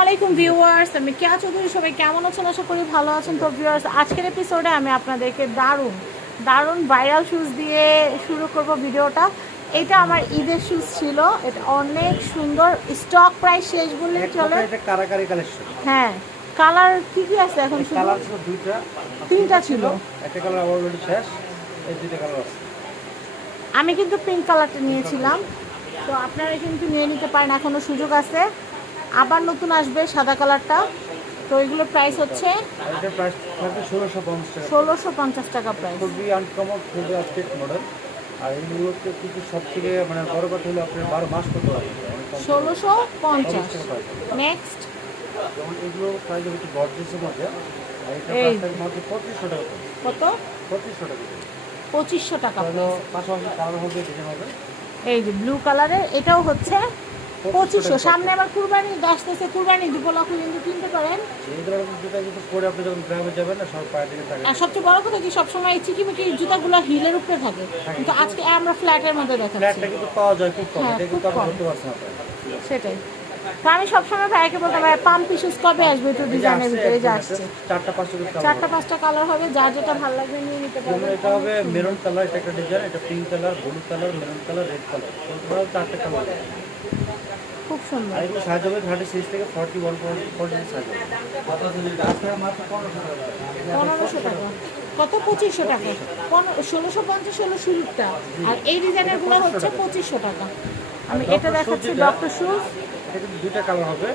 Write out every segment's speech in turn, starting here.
আলাইকুম ভিউয়ার্স আমি কেয়া চৌধুরী সবাই কেমন আছেন? আশা করি ভালো আছেন। তো ভিউয়ার্স আজকের এপিসোডে আমি আপনাদেরকে দারুণ দারুণ ভাইরাল শুজ দিয়ে শুরু করব ভিডিওটা। এটা আমার ঈদের শুজ ছিল। এটা অনেক সুন্দর। স্টক প্রায় শেষ বললেই চলে। এটা কারাকারি কালেকশন হ্যাঁ কালার কি কি আছে এখন কালার ছিল দুইটা। তিনটা ছিল। একটা কালার অলরেডি শেষ এই দুইটা কালার আছে। আমি কিন্তু পিঙ্ক কালারটা নিয়েছিলাম। তো আপনারা কিন্তু নিয়ে নিতে পারেন এখনও সুযোগ আছে। আবার নতুন আসবে সাদা কালারটা। তো এগুলোর প্রাইস হচ্ছে ষোলোশো পঞ্চাশ টাকা। প্রাইস খুবই আনকমন খুবই আপডেট মডেল আর এইগুলোতে কিন্তু সব থেকে মানে বড় কথা হলো আপনার বারো মাস ষোলোশো পঞ্চাশ। নেক্সট যেমন এগুলো প্রাইস একটু গর্জেসের মধ্যে। আর এটা এই। মাত্র পঁচিশশো টাকা কত? পঁচিশশো টাকা পঁচিশশো টাকা পাশাপাশি কালার হবে এই যে ব্লু কালারের এটাও হচ্ছে পঁচিশশো। সামনে আবার কুরবানি আসতেছে কুরবানি উপলক্ষে কিন্তু কিনতে পারেন। এই ধরনের জুতা কিন্তু পরে আপনি যখন গ্রামে যাবেন না সব পায়ের থাকে আর সবচেয়ে বড় কথা কি সবসময় চিকিমিকি জুতাগুলো হিলের উপরে থাকে। কিন্তু আজকে আমরা ফ্ল্যাটের মধ্যে দেখাচ্ছি। ফ্ল্যাটটা কিন্তু পাওয়া যায় খুব কম হ্যাঁ, এটা কিন্তু আপনি ধরতে পারছেন সেটাই। আমি সবসময় ভাইকে বলতাম ভাই পাম্প পিসুস কবে আসবে একটু ডিজাইনের ভিতরে যে আসছে। চারটা পাঁচটা চারটা পাঁচটা কালার হবে যার যেটা ভালো লাগবে নিয়ে নিতে পারবেন। এটা হবে মেরুন কালার এটা একটা ডিজাইন এটা pink colour blue colour maroon colour red colour total চারটে কালার খুব সুন্দর। আর একটু সাহায্য থার্টি সিক্স থেকে ফর্টি ওয়ান আপনার মাত্র পনেরোশো টাকা। কত? পঁচিশশো টাকা। ষোলোশো পঞ্চাশ হলো শুরুটা আর এই ডিজাইনেরগুলো হচ্ছে পঁচিশশো টাকা। আমি এটা দেখাচ্ছি ডক্টর শুজ এটা দুটো দুইটা কালার হবে।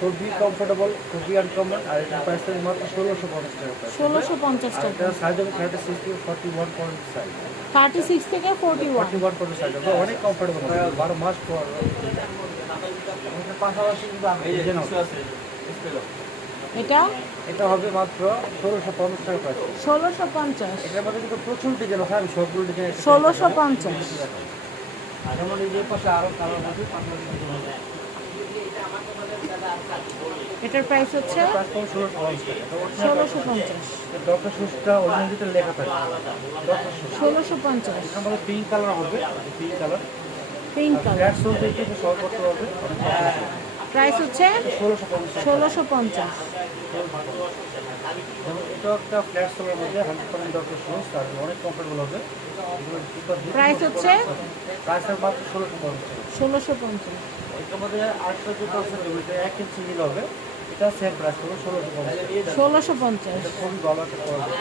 খুবই কমফোর্টেবল খুবই আনকমন আর এটা প্রাইস থাকবে মাত্র ষোলোশো পঞ্চাশ টাকা। ষোলোশো পঞ্চাশ টাকা। এটা সাইজ হবে থার্টি সিক্স থেকে forty one point size thirty six থেকে forty one forty one point size হবে অনেক কমফোর্টেবল বারো মাস পর। পাশাপাশি কিন্তু আমি এটা? এটা হবে মাত্র ষোলোশো পঞ্চাশ টাকা ষোলোশো পঞ্চাশ। এটার মধ্যে কিন্তু প্রচুর ডিজাইন আছে আমি সবগুলো ডিজাইন ষোলোশো পঞ্চাশ। যেমন এই যে পাশে আরও কালার হবে এটার প্রাইস হচ্ছে ষোলোশো পঞ্চাশ। ডক্টর শুজটা অরিজিনাল লেখা থাকে। ষোলোশো পঞ্চাশ। এটার পিঙ্ক কালার হবে পিঙ্ক কালার পিঙ্ক কালার একটু সহজ প্রাইস হচ্ছে ষোলোশো পঞ্চাশ। হবে। প্রাইস হচ্ছে হবে ষোলোশো পঞ্চাশ। এটার মধ্যে আরেকটা জুতা আছে এটা এক ইঞ্চি হিল হবে। এটা সেম প্রাইস ষোলোশো পঞ্চাশ। ষোলোশো পঞ্চাশ। এটা খুবই ভালো একটা কোয়ালিটি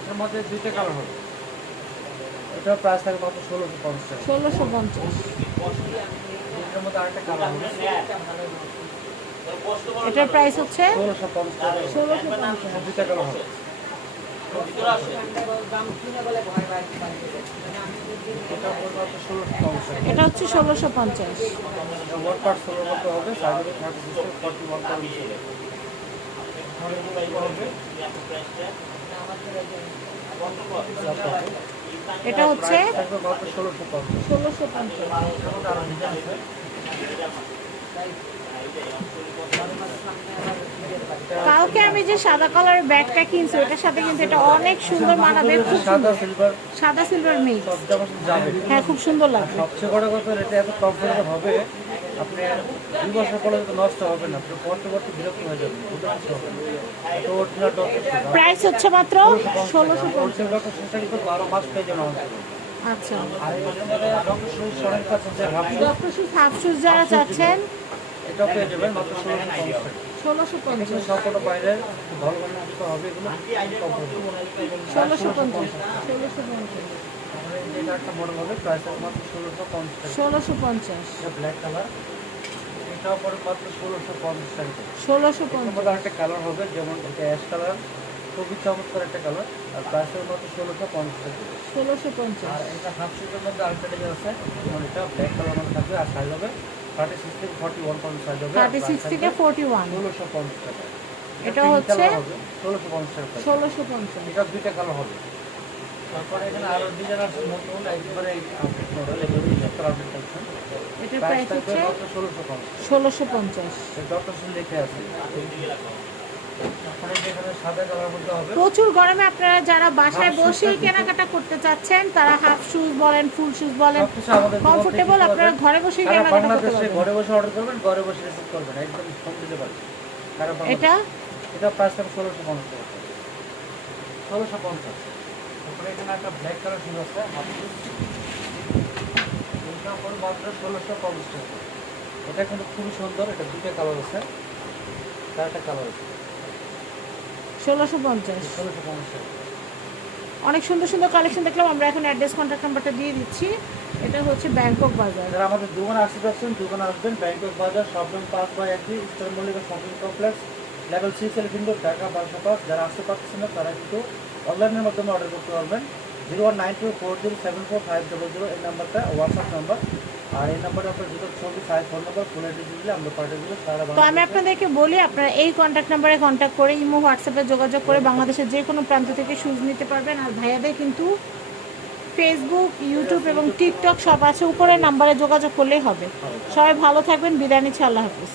এটার মধ্যে দুইটা কালার হবে। এটার প্রাইস থাকবে মাত্র ষোলোশো পঞ্চাশ। ষোলোশো পঞ্চাশ। এটার মধ্যে আরেকটা কালার হবে। এটার প্রাইস হচ্ছে ষোলোশো পঞ্চাশ। ষোলোশো পঞ্চাশ। দুইটা কালার হবে। এটা পড়বে ষোলোশো পঞ্চাশ। এটা হচ্ছে ষোলোশো পঞ্চাশ। এটা হচ্ছে ষোলোশো পঞ্চাশ ষোলোশো পঞ্চাশ। কালকে আমি যে সাদা কালারের ব্যাগটা কিনছি ওটার সাথে কিন্তু এটা অনেক সুন্দর মানাবে খুব সাদা সিলভার সাদা সিলভার মিক্স যাবে। হ্যাঁ খুব সুন্দর লাগবে। সবচেয়ে বড় কথা এটা এত কমফোর্টেবল হবে আপনি দুই বছর পরে নষ্ট হবে না আপনি পড়তে পড়তে বিরক্ত হয়ে যাবেন তো অরিজিনাল ডক্টর প্রাইস হচ্ছে মাত্র ষোলোশো পঞ্চাশ। হোলসেল ডক্টর সুসটা কিন্তু বারো মাস পেয়ে যাবেন আচ্ছা। আর ডক্টর অনেক কাছে ডক্টর হাফ যারা চাচ্ছেন এটাও পেয়ে যাবেন মাত্র ষোলোশো পঞ্চাশ। টাকা ষোলোশো পঞ্চাশ। সবকটা বাইরে ভালো ভালো জুতো হবে এগুলো? ষোলোশো পঞ্চাশ ষোলোশো পঞ্চাশ। একটা ষোলোশো পঞ্চাশ। ব্ল্যাক কালার এটাও পরে মাত্র ষোলোশো পঞ্চাশ টাকা ষোলোশো পঞ্চাশ। আরেকটা কালার হবে যেমন এটা অ্যাশ কালার খুবই চমৎকার একটা কালার আর প্রাইসের মাত্র ষোলোশো পঞ্চাশ টাকা ষোলোশো পঞ্চাশ। আর এটা হাফ সিটের মধ্যে আরেকটা আছে যেমন এটা ব্ল্যাক কালার মধ্যে থাকবে আর সাইজ হবে থার্টি সিক্স থেকে টাকা। এটা হচ্ছে colour হবে ষোলোশো পঞ্চাশ টাকা এটা দুইটা কালার হবে। তারপরে এখানে আরও ডিজাইন আছে নতুন একবারে আপডেট মডেল এগুলো সত্তর আপডেট করছেন এটার প্রাইস হচ্ছে ডক্টর লিখে আছে। প্রচুর গরমে আপনারা যারা বাসায় বসেই কেনাকাটা করতে চাচ্ছেন তারা হাফ শুজ বলেন ফুল শুজ বলেন কমফোর্টেবল আপনারা ঘরে বসেই কেনাকাটা করতে পারবেন। ঘরে বসে অর্ডার করবেন ঘরে বসে রিসিভ করবেন একদম হোম ডেলিভারি সারা এটা? এটা প্রাইস ষোলোশো পঞ্চাশ। টাকা ষোলোশো পঞ্চাশ। তারপরে এখানে একটা ব্ল্যাক কালার শুজ আছে হাফ শুজ এটা মাত্র ষোলোশো পঞ্চাশ টাকা। এটা কিন্তু খুবই সুন্দর এটা দুটো কালার আছে। একটা কালার আছে। ষোলোশো পঞ্চাশ। অনেক সুন্দর সুন্দর কালেকশন দেখলাম, আমরা এখন অ্যাড্রেস কন্ট্যাক্ট নাম্বারটা দিয়ে দিচ্ছি। এটা হচ্ছে ব্যাংকক বাজার যারা আমাদের দোকানে আসতে পারছেন দোকানে আসবেন ব্যাংকক বাজার শপিং পার্ক বা একই eastern Mallika shopping complex level six এলিফিন্ডো Dhaka বারোশো পাঁচ যারা আসতে পারছেন না, তারা কিন্তু অনলাইনের মাধ্যমে অর্ডার করতে পারবেন। Zero one nine two four zero seven four five double zero এই নাম্বারটা হোয়াটসঅ্যাপ নাম্বার আর এই নাম্বারে আপনার দুটো ছবি size phone number phone address দিলে আমরা পাঠিয়ে দিলে সারা তো আমি আপনাদেরকে বলি আপনারা এই কন্ট্যাক্ট নাম্বারে কন্ট্যাক্ট করে ইমো হোয়াটসঅ্যাপে যোগাযোগ করে বাংলাদেশের যে কোনো প্রান্ত থেকে শুজ নিতে পারবেন। আর ভাইয়াদের কিন্তু ফেসবুক ইউটিউব এবং টিকটক সব আছে উপরের নাম্বারে যোগাযোগ করলেই হবে। সবাই ভালো থাকবেন বিদায় নিচ্ছি আল্লাহ হাফিজ।